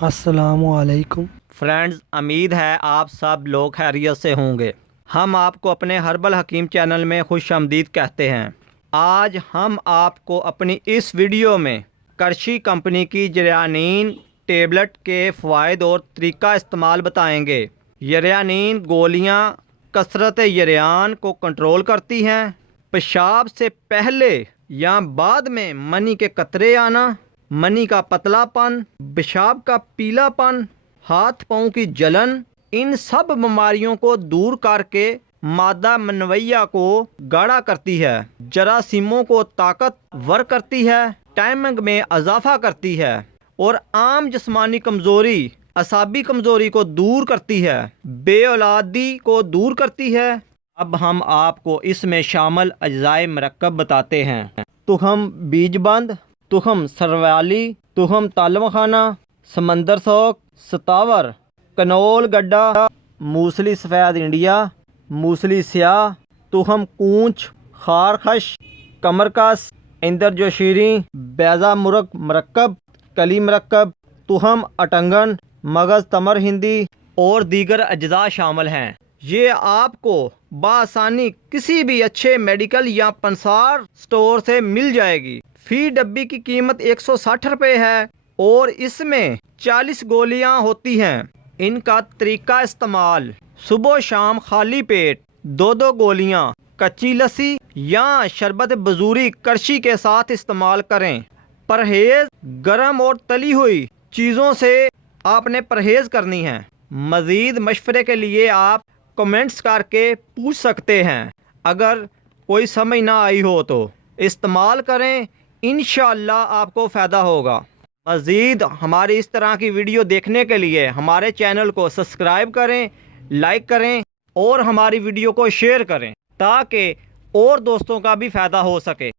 अस्सलामु अलैकुम। फ्रेंड्स, उम्मीद है आप सब लोग खैरियत से होंगे। हम आपको अपने हर्बल हकीम चैनल में खुश आमदीद कहते हैं। आज हम आपको अपनी इस वीडियो में करशी कंपनी की जरियानीन टेबलेट के फ़वाइद और तरीका इस्तेमाल बताएंगे। जरियानीन गोलियां कसरत जरियान को कंट्रोल करती हैं। पेशाब से पहले या बाद में मनी के कतरे आना, मनी का पतलापन, पेशाब का पीलापन, हाथ पाँव की जलन, इन सब बीमारियों को दूर करके मादा मनवैया को गाढ़ा करती है, जरासीमों को ताकतवर करती है, टाइमिंग में इजाफा करती है और आम जिस्मानी कमज़ोरी, असाबी कमज़ोरी को दूर करती है, बेऔलादी को दूर करती है। अब हम आपको इसमें शामिल अज्जाए मरकब बताते हैं। तुखम बीजबंद, तुखम सरवाली, तुखम तालमखाना, समंदर सोक, सतावर, कनोल गड्ढा, मूसली सफ़ेद इंडिया, मूसली स्याह, तुखम कूंच, खारखश, कमरकस, इंदर जोशीरी, बैज़ा मुरक मरकब, कली मरकब, तुखम अटंगन, मगज़ तमर हिंदी और दीगर अज्जा शामिल हैं। ये आपको बआसानी किसी भी अच्छे मेडिकल या पंसार स्टोर से मिल जाएगी। फी डब्बी की कीमत 160 रुपये है और इसमें 40 गोलियां होती हैं। इनका तरीका इस्तेमाल: सुबह शाम खाली पेट 2-2 गोलियां कच्ची लस्सी या शरबत बजूरी करशी के साथ इस्तेमाल करें। परहेज: गरम और तली हुई चीज़ों से आपने परहेज करनी है। मज़ीद मशवरे के लिए आप कमेंट्स करके पूछ सकते हैं। अगर कोई समझ ना आई हो तो इस्तेमाल करें, इंशाअल्लाह आपको फ़ायदा होगा। मज़ीद हमारी इस तरह की वीडियो देखने के लिए हमारे चैनल को सब्सक्राइब करें, लाइक करें और हमारी वीडियो को शेयर करें ताकि और दोस्तों का भी फ़ायदा हो सके।